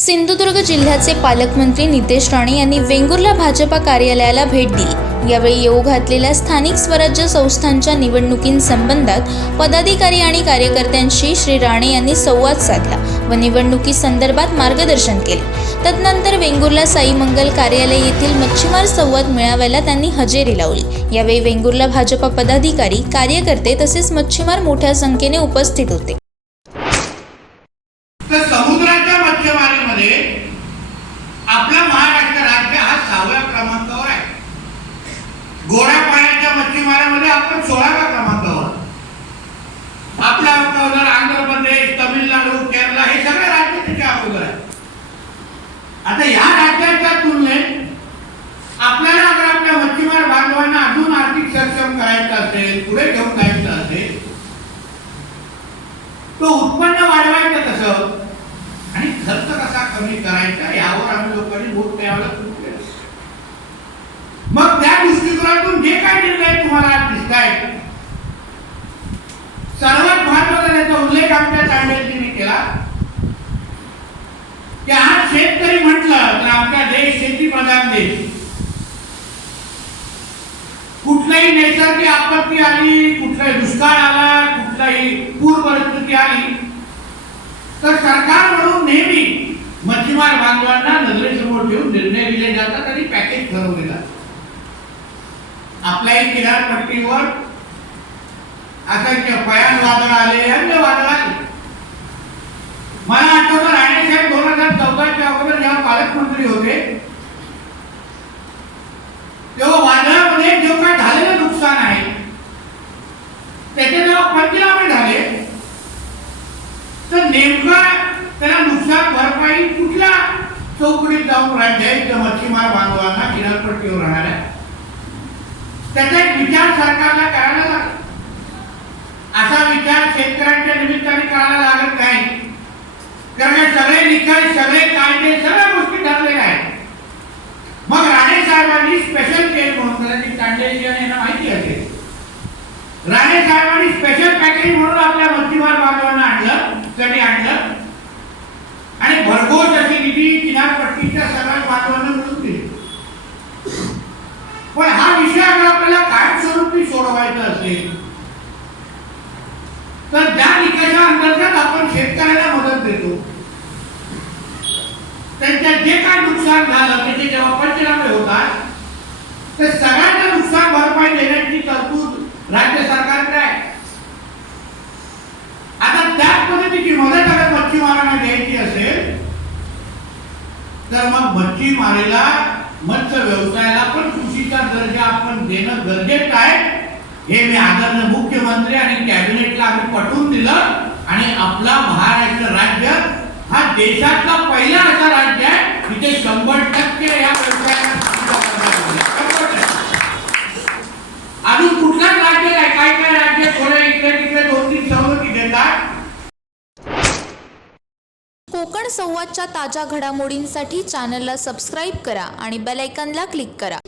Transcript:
सिंधुदुर्ग जिल्ह्याचे पालकमंत्री नितेश राणे यांनी वेंगुर्ला भाजपा कार्यालयाला भेट दिली. यावेळी येऊ घातलेल्या स्थानिक स्वराज्य संस्थांच्या निवडणुकींसंबंधात पदाधिकारी आणि कार्यकर्त्यांशी श्री राणे यांनी संवाद साधला व निवडणुकीसंदर्भात मार्गदर्शन केले. तदनंतर वेंगुर्ला साई मंगल कार्यालय येथील मच्छीमार संवाद मेळाव्याला त्यांनी हजेरी लावली. यावेळी वेंगुर्ला भाजपा पदाधिकारी कार्यकर्ते तसेच मच्छीमार मोठ्या संख्येने उपस्थित होते तर समुद्राच्या मच्छीमारीमध्ये आपला महाराष्ट्र राज्य हा सहाव्या क्रमांकावर आहे. गोड्या पाण्याच्या मच्छीमारामध्ये आपण सोळाव्या क्रमांकावर. आपल्या अगोदर आंध्र प्रदेश तामिळनाडू केरला हे सगळे राज्य त्याच्या अगोदर आहे. आता या राज्याच्या तुलनेत आपल्याला अगर आपल्या मच्छीमार बांधवांना अजून आर्थिक सक्षम करायचं असेल पुढे घेऊन जायचं असेल तो उत्पन्न वाढवायचं कसं? आणि खर्च कसा कमी करायचा यावर आम्ही लोकांनी वोट द्यायला सुरू केलं मग त्या दृष्टिकोनातून जे काय निर्णय तुम्हाला आज दिसत आहेत सर्वात महत्त्वाचा त्याचा उल्लेख आमच्या तांडेलजीने केला. की आज शेतकरी म्हटलं तर आमचा देश शेती प्रधान देश. कुठलाही नैसर्गिक आपत्ती आली कुठलाही दुष्काळ आला कुठलाही पूर परिस्थिती आली तर सरकार मच्छीमार बांधवांना नजरेसमोर ठेवून निर्णय दिले जातात आणि पॅकेज ठरवले जातात आपल्याही किनारपट्टीवर असंख्य पयान वादळ आले अन्य वादळ आले. मला आठवतं राणे साहेब दोन हजार चौदाच्या अगोदर जेव्हा पालकमंत्री होते तेव्हा वादळामध्ये जे काय झालेलं नुकसान आहे त्याचे जेव्हा पंचनामे झाले तर नेमका त्याला नुकसान भरपाई कुठल्या चौकडीत जाऊन राज्य आहे मच्छीमार बांधवांना किनारपट्टीवर राहणाऱ्या त्याचा एक विचार सरकारला करायला लागला. असा विचार शेतकऱ्यांच्या निमित्ताने करायला लागत नाही. कारण हे सगळे निकाल सगळे कायदे सगळ्या गोष्टी ठरलेल्या आहेत. मग राणे साहेबांनी स्पेशल केअर म्हणून कदाचित तांडेजी आणि यांना माहिती असेल. राणे साहेबांनी स्पेशल पॅकेज म्हणून आपल्या मच्छीमार बांधवांना आणलं कधी आणलं आणि भरघोस अशी निधी किनारपट्टीच्या सगळ्या बांधवांना मिळून दिली पण हा विषय अगर आपल्याला कायमस्वरूपी सोडवायचं असेल तर ज्या निकषा अंतर्गत आपण शेतकऱ्याला मदत देतो त्यांच्या जे काय नुकसान झालं म्हणजे जेव्हा पंचनामे होतात ते सगळ्यांना नुकसान भरपाई देण्याची तरतूद राज्य सरकारकडे आहे. आता त्याच पद्धतीची मदत अगर मच्छीमारांना द्यायची असेल तर मग मच्छीमारीला मत्स्य व्यवसायाला पण कृषीचा दर्जा आपण देणं गरजेचं आहे. हे मी आदरणीय मुख्यमंत्री आणि कॅबिनेटला आम्ही पटवून दिलं आणि आपला महाराष्ट्र राज्य हा देशातला पहिला असा राज्य आहे तिथे शंभर टक्के या व्यवसायाला अजून कुठलाच राज्य नाही काय काय राज्य थोडे इकडे तिकडे दोन तीन सवलती देतात. कोकण संवादच्या ताज्या घडामोडींसाठी चॅनलला सबस्क्राईब करा आणि बेल आयकॉनला क्लिक करा.